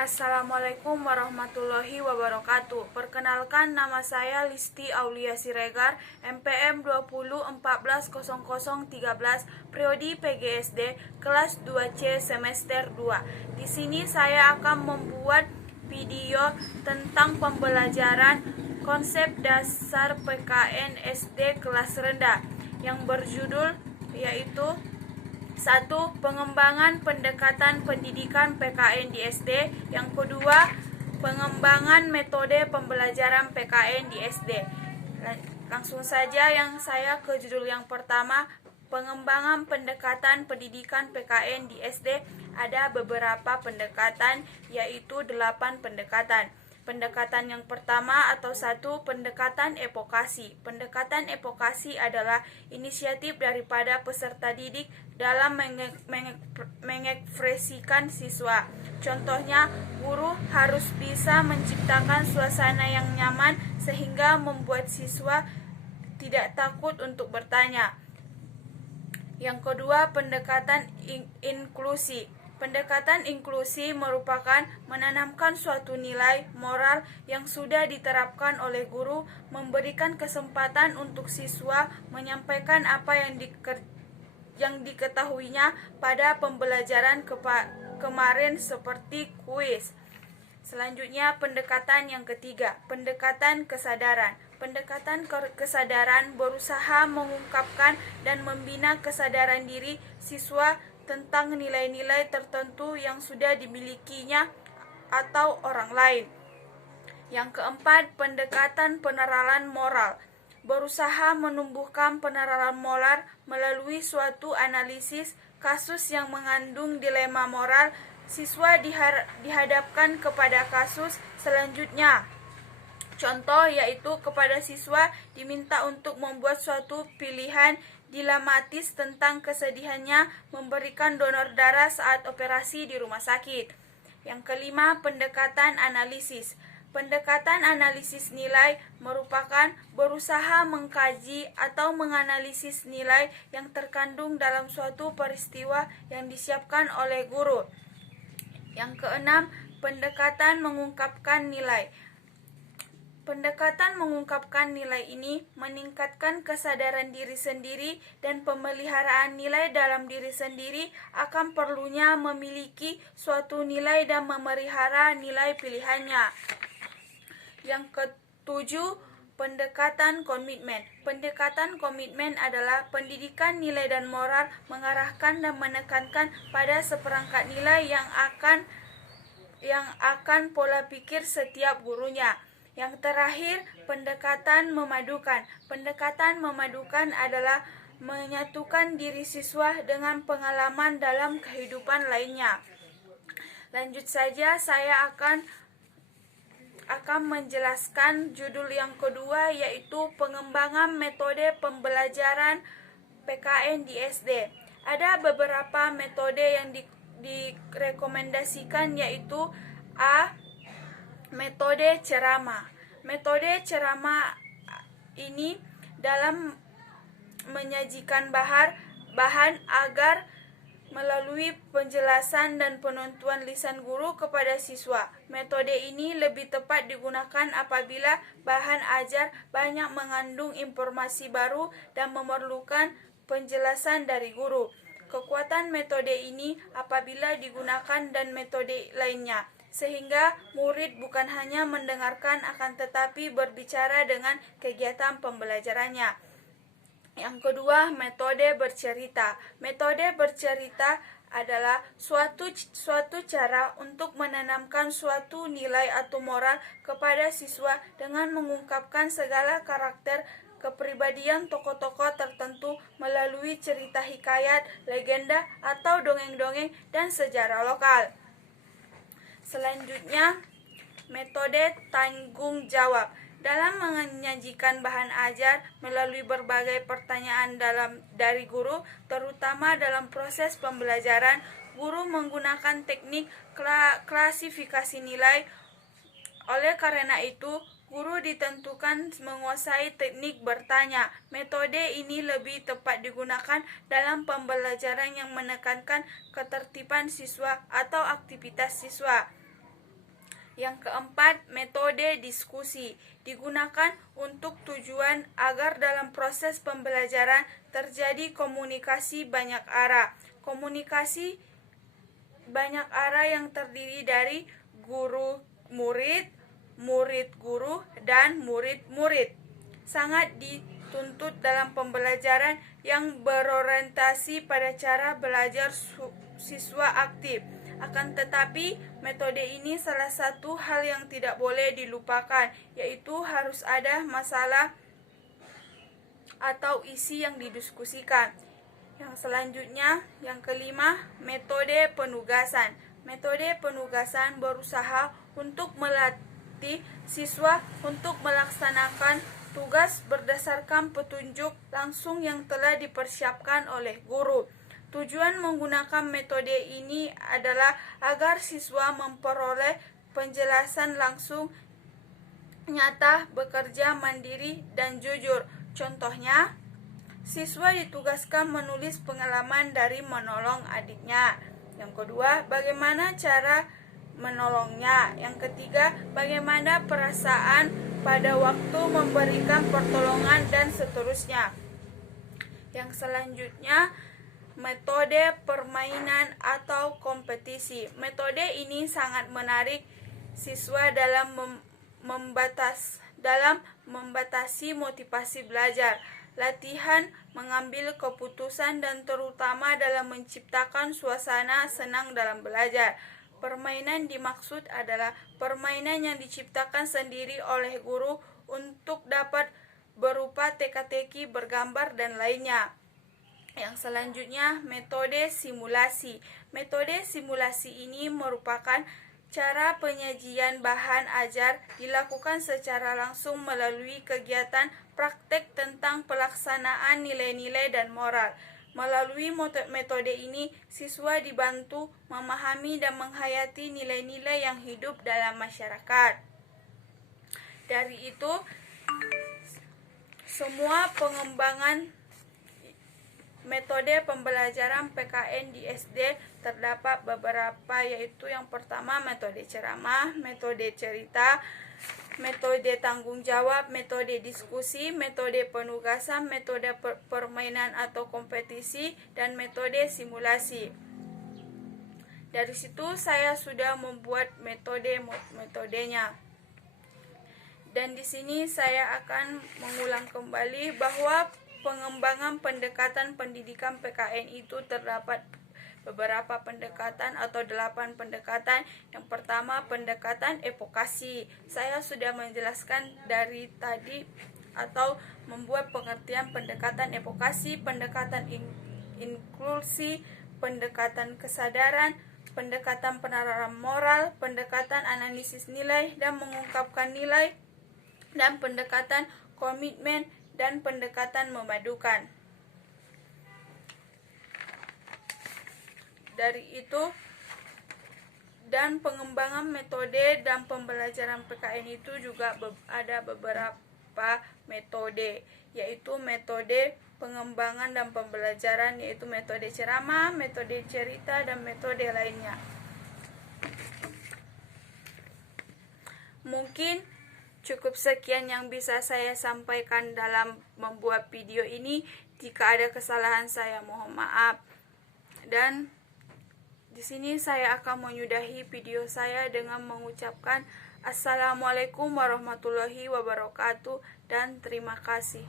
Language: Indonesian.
Assalamualaikum warahmatullahi wabarakatuh. Perkenalkan, nama saya Listi Aulia Siregar, MPM 20140013, Prodi PGSD, kelas 2C semester 2. Di sini saya akan membuat video tentang pembelajaran konsep dasar PKN SD kelas rendah yang berjudul yaitu 1. Pengembangan pendekatan pendidikan PKN di SD. Yang kedua, pengembangan metode pembelajaran PKN di SD. Langsung saja saya ke judul yang pertama, pengembangan pendekatan pendidikan PKN di SD. Ada beberapa pendekatan, yaitu 8 pendekatan. Pendekatan yang pertama atau 1, pendekatan evokasi. Pendekatan evokasi adalah inisiatif daripada peserta didik dalam mengekspresikan siswa. Contohnya, guru harus bisa menciptakan suasana yang nyaman sehingga membuat siswa tidak takut untuk bertanya. Yang kedua, pendekatan inklusi. Pendekatan inklusi merupakan menanamkan suatu nilai moral yang sudah diterapkan oleh guru, memberikan kesempatan untuk siswa menyampaikan apa yang diketahuinya pada pembelajaran kemarin seperti kuis. Selanjutnya, pendekatan yang ketiga, pendekatan kesadaran. Pendekatan kesadaran berusaha mengungkapkan dan membina kesadaran diri siswa tentang nilai-nilai tertentu yang sudah dimilikinya atau orang lain. Yang keempat, pendekatan peneralan moral. Berusaha menumbuhkan peneralan moral melalui suatu analisis kasus yang mengandung dilema moral. Siswa dihadapkan kepada kasus selanjutnya. Contoh yaitu kepada siswa diminta untuk membuat suatu pilihan dilematis tentang kesedihannya memberikan donor darah saat operasi di rumah sakit. Yang kelima, pendekatan analisis. Pendekatan analisis nilai merupakan berusaha mengkaji atau menganalisis nilai yang terkandung dalam suatu peristiwa yang disiapkan oleh guru. Yang keenam, pendekatan mengungkapkan nilai. Pendekatan mengungkapkan nilai ini meningkatkan kesadaran diri sendiri dan pemeliharaan nilai dalam diri sendiri akan perlunya memiliki suatu nilai dan memelihara nilai pilihannya. Yang ketujuh, pendekatan komitmen. Pendekatan komitmen adalah pendidikan nilai dan moral mengarahkan dan menekankan pada seperangkat nilai yang akan pola pikir setiap gurunya. Yang terakhir, pendekatan memadukan. Pendekatan memadukan adalah menyatukan diri siswa dengan pengalaman dalam kehidupan lainnya. Lanjut saja, saya akan menjelaskan judul yang kedua, yaitu pengembangan metode pembelajaran PKN di SD. Ada beberapa metode yang direkomendasikan, yaitu A. Metode ceramah. Metode ceramah ini dalam menyajikan bahan agar melalui penjelasan dan penontonan lisan guru kepada siswa. Metode ini lebih tepat digunakan apabila bahan ajar banyak mengandung informasi baru dan memerlukan penjelasan dari guru. Kekuatan metode ini apabila digunakan dan metode lainnya, sehingga murid bukan hanya mendengarkan akan tetapi berbicara dengan kegiatan pembelajarannya. Yang kedua, metode bercerita. Metode bercerita adalah suatu cara untuk menanamkan suatu nilai atau moral kepada siswa dengan mengungkapkan segala karakter kepribadian tokoh-tokoh tertentu melalui cerita hikayat, legenda, atau dongeng-dongeng dan sejarah lokal. Selanjutnya, metode tanggung jawab. Dalam menyajikan bahan ajar melalui berbagai pertanyaan dari guru, terutama dalam proses pembelajaran, guru menggunakan teknik klasifikasi nilai. Oleh karena itu, guru ditentukan menguasai teknik bertanya. Metode ini lebih tepat digunakan dalam pembelajaran yang menekankan ketertiban siswa atau aktivitas siswa. Yang keempat, metode diskusi digunakan untuk tujuan agar dalam proses pembelajaran terjadi komunikasi banyak arah. Komunikasi banyak arah yang terdiri dari guru-murid, murid-guru, dan murid-murid. Sangat dituntut dalam pembelajaran yang berorientasi pada cara belajar siswa aktif. Akan tetapi, metode ini salah satu hal yang tidak boleh dilupakan, yaitu harus ada masalah atau isi yang didiskusikan. Yang selanjutnya, yang kelima, metode penugasan. Metode penugasan berusaha untuk melatih siswa untuk melaksanakan tugas berdasarkan petunjuk langsung yang telah dipersiapkan oleh guru. Tujuan menggunakan metode ini adalah agar siswa memperoleh penjelasan langsung, nyata, bekerja mandiri, dan jujur. Contohnya, siswa ditugaskan menulis pengalaman dari menolong adiknya. Yang kedua, bagaimana cara menolongnya. Yang ketiga, bagaimana perasaan pada waktu memberikan pertolongan, dan seterusnya. Yang selanjutnya, metode permainan atau kompetisi. Metode ini sangat menarik siswa dalam membatasi motivasi belajar, latihan mengambil keputusan, dan terutama dalam menciptakan suasana senang dalam belajar. Permainan dimaksud adalah permainan yang diciptakan sendiri oleh guru untuk dapat berupa teka-teki, bergambar, dan lainnya. Yang selanjutnya, metode simulasi. Metode simulasi ini merupakan cara penyajian bahan ajar dilakukan secara langsung melalui kegiatan praktek tentang pelaksanaan nilai-nilai dan moral. Melalui metode ini, siswa dibantu memahami dan menghayati nilai-nilai yang hidup dalam masyarakat. Dari itu, semua pengembangan metode pembelajaran PKN di SD terdapat beberapa, yaitu yang pertama metode ceramah, metode cerita, metode tanggung jawab, metode diskusi, metode penugasan, metode permainan atau kompetisi, dan metode simulasi. Dari situ saya sudah membuat metodenya. Dan di sini saya akan mengulang kembali bahwa pengembangan pendekatan pendidikan PKN itu terdapat beberapa pendekatan atau 8 pendekatan. Yang pertama, pendekatan evokasi. Saya sudah menjelaskan dari tadi atau membuat pengertian pendekatan evokasi, pendekatan inklusi, pendekatan kesadaran, pendekatan penerapan moral, pendekatan analisis nilai dan mengungkapkan nilai, dan pendekatan komitmen, dan pendekatan memadukan. Dari itu, dan pengembangan metode dan pembelajaran PKN itu juga ada beberapa metode, yaitu metode pengembangan dan pembelajaran, yaitu metode ceramah, metode cerita, dan metode lainnya. Mungkin cukup sekian yang bisa saya sampaikan dalam membuat video ini. Jika ada kesalahan, saya mohon maaf. Dan di sini saya akan menyudahi video saya dengan mengucapkan Assalamualaikum warahmatullahi wabarakatuh dan terima kasih.